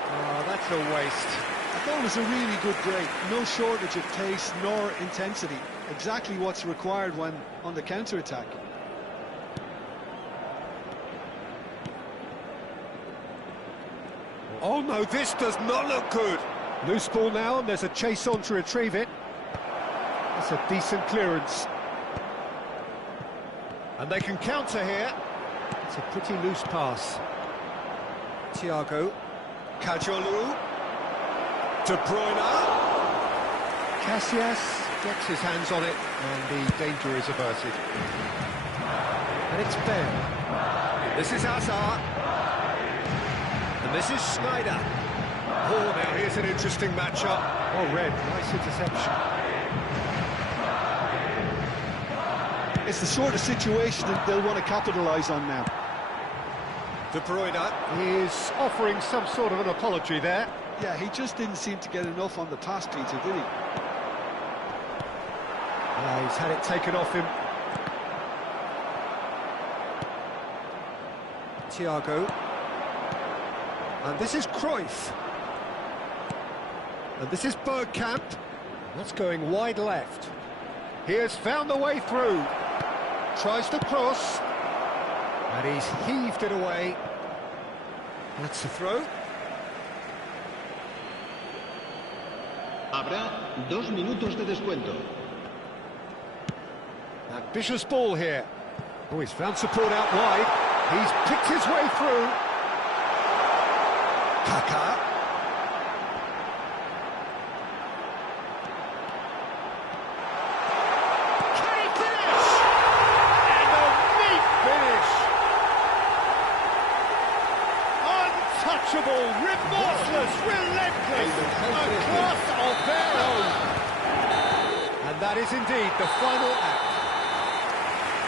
Oh, that's a waste. I thought it was a really good break. No shortage of pace nor intensity. Exactly what's required when on the counter-attack. Oh no, this does not look good. Loose ball now, and there's a chase on to retrieve it. That's a decent clearance. And they can counter here. It's a pretty loose pass. Thiago. Kajolu. De Bruyne. Casillas gets his hands on it, and the danger is averted. And it's Ben. This is Hazard. And this is Schneider. Oh, now here's an interesting matchup. Oh, red, nice interception. It's the sort of situation that they'll want to capitalise on now. De Bruyne is offering some sort of an apology there. Yeah, he just didn't seem to get enough on the pass, Peter, did he? Yeah, he's had it taken off him. Thiago. And this is Cruyff. And this is Bergkamp. That's going wide left. He has found the way through. Tries to cross. And he's heaved it away. That's the throw. Habrá 2 minutos de descuento. Ambitious ball here. Oh, he's found support out wide. He's picked his way through. Kaká. Can he finish? And a neat finish. Untouchable, remorseless, relentless. A class of their own. And that is indeed the final act.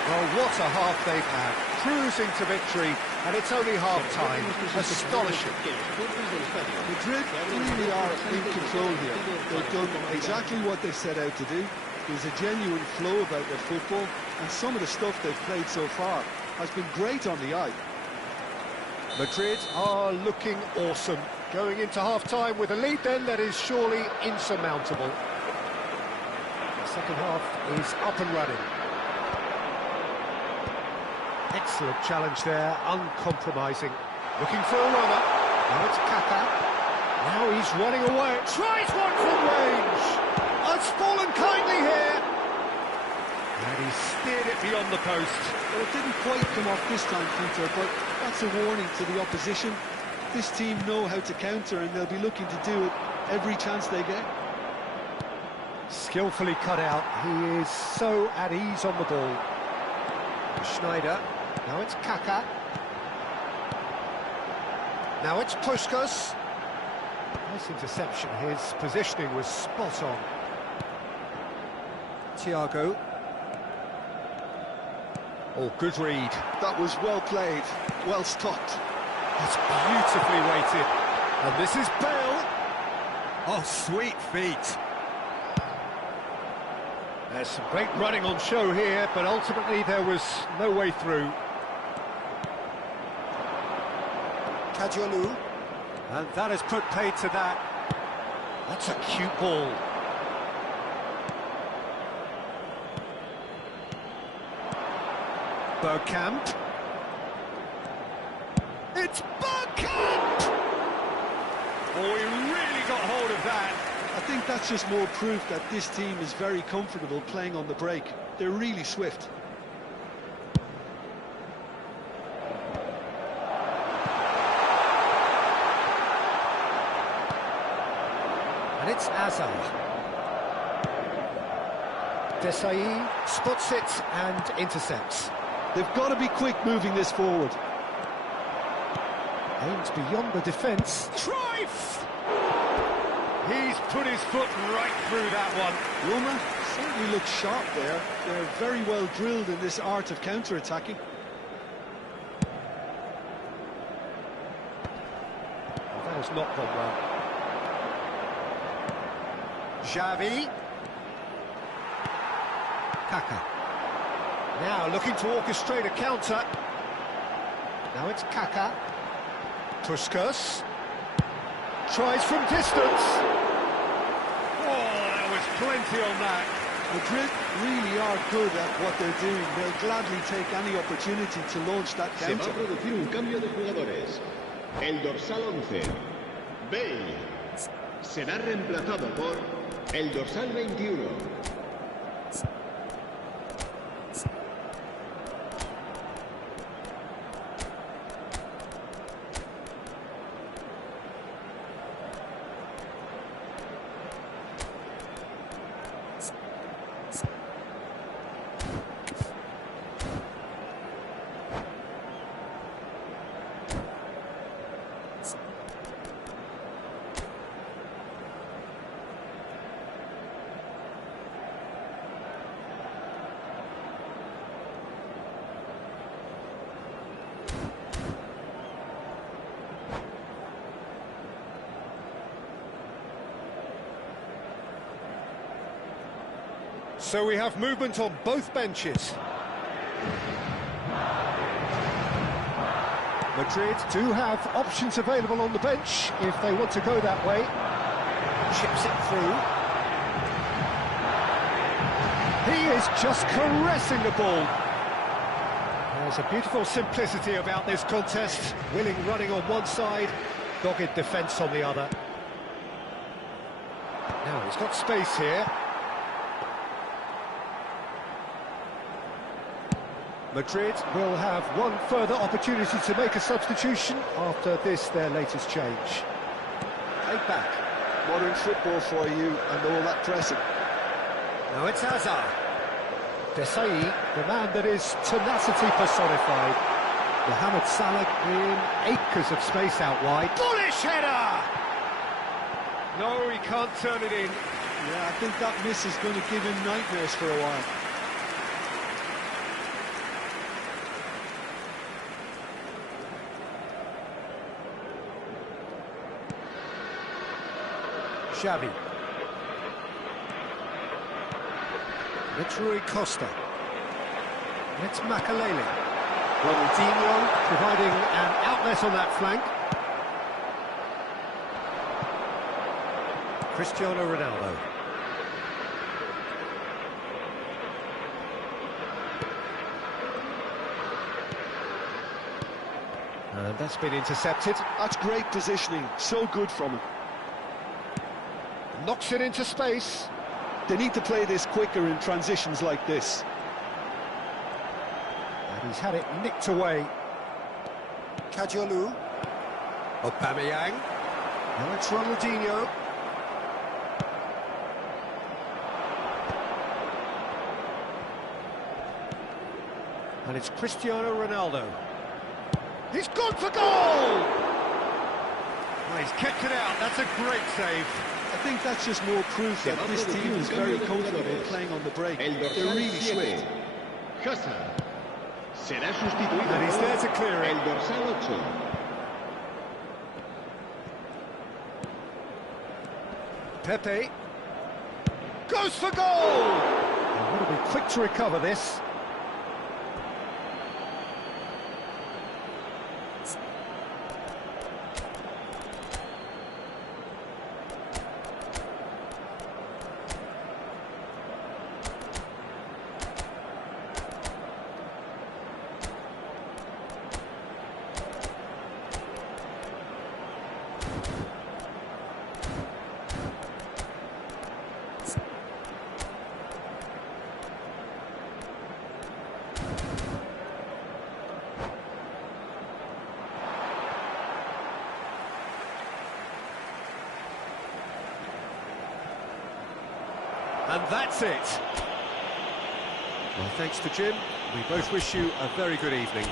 Well, what a half they've had, cruising to victory, and it's only half-time. Astonishing. Madrid really are in control here. They've done exactly what they set out to do. There's a genuine flow about their football, and some of the stuff they've played so far has been great on the eye. Madrid are looking awesome. Going into half-time with a lead then that is surely insurmountable. The second half is up and running. Excellent challenge there, uncompromising. Looking for a runner. Now it's Kaká. Now he's running away. Tries one from range. It's fallen kindly here. And he steered it beyond the post. Well, it didn't quite come off this time, Peter, but that's a warning to the opposition. This team know how to counter, and they'll be looking to do it every chance they get. Skillfully cut out. He is so at ease on the ball. Schneider. Now it's Kaká. Now it's Puskas. Nice interception. His positioning was spot on. Thiago. Oh, good read. That was well played, well stopped. That's beautifully weighted. And this is Bale. Oh, sweet feet. There's some great running on show here, but ultimately there was no way through. Kajolu. And that has put paid to that. That's a cute ball. Bergkamp. It's Bergkamp! Oh, he really got hold of that. I think that's just more proof that this team is very comfortable playing on the break. They're really swift. And it's Hazard. Desai spots it and intercepts. They've got to be quick moving this forward. Aims beyond the defence. Cruyff! He's put his foot right through that one. Roma certainly looks sharp there. They're very well drilled in this art of counter-attacking. That has not gone well. Xavi. Kaka. Now looking to orchestrate a counter. Now it's Kaka. Puskas. Tries from distance. Oh, there was plenty on that. Madrid really are good at what they're doing. They'll gladly take any opportunity to launch that Se va counter. a producir un cambio de jugadores. El dorsal 11, Bale, será reemplazado por el dorsal 21. So we have movement on both benches. Madrid do have options available on the bench if they want to go that way. Chips it through. He is just caressing the ball. There's a beautiful simplicity about this contest. Willing running on one side, dogged defence on the other. Now he's got space here. Madrid will have one further opportunity to make a substitution after this, their latest change. Take back. Modern football for you and all that pressing. Now it's Hazard. Desai, the man that is tenacity personified. Mohamed Salah in acres of space out wide. Bullish header! No, he can't turn it in. Yeah, I think that miss is going to give him nightmares for a while. Xavi. It's Rui Costa. It's Makalele. Ronaldinho providing an outlet on that flank. Cristiano Ronaldo. And that's been intercepted. That's great positioning. So good from him. Knocks it into space. They need to play this quicker in transitions like this. And he's had it nicked away. Kajolu. Aubameyang. Now it's Ronaldinho. And it's Cristiano Ronaldo. He's gone for goal! Well, he's kept it out. That's a great save. I think that's just more proof that this team is very comfortable playing on the break. They're really swift. Hazard será sustituido And he's there to clear it. el dorsal 8. Pepe goes for goal! And will be quick to recover this. And that's it. Well, thanks to Jim. We both wish you a very good evening.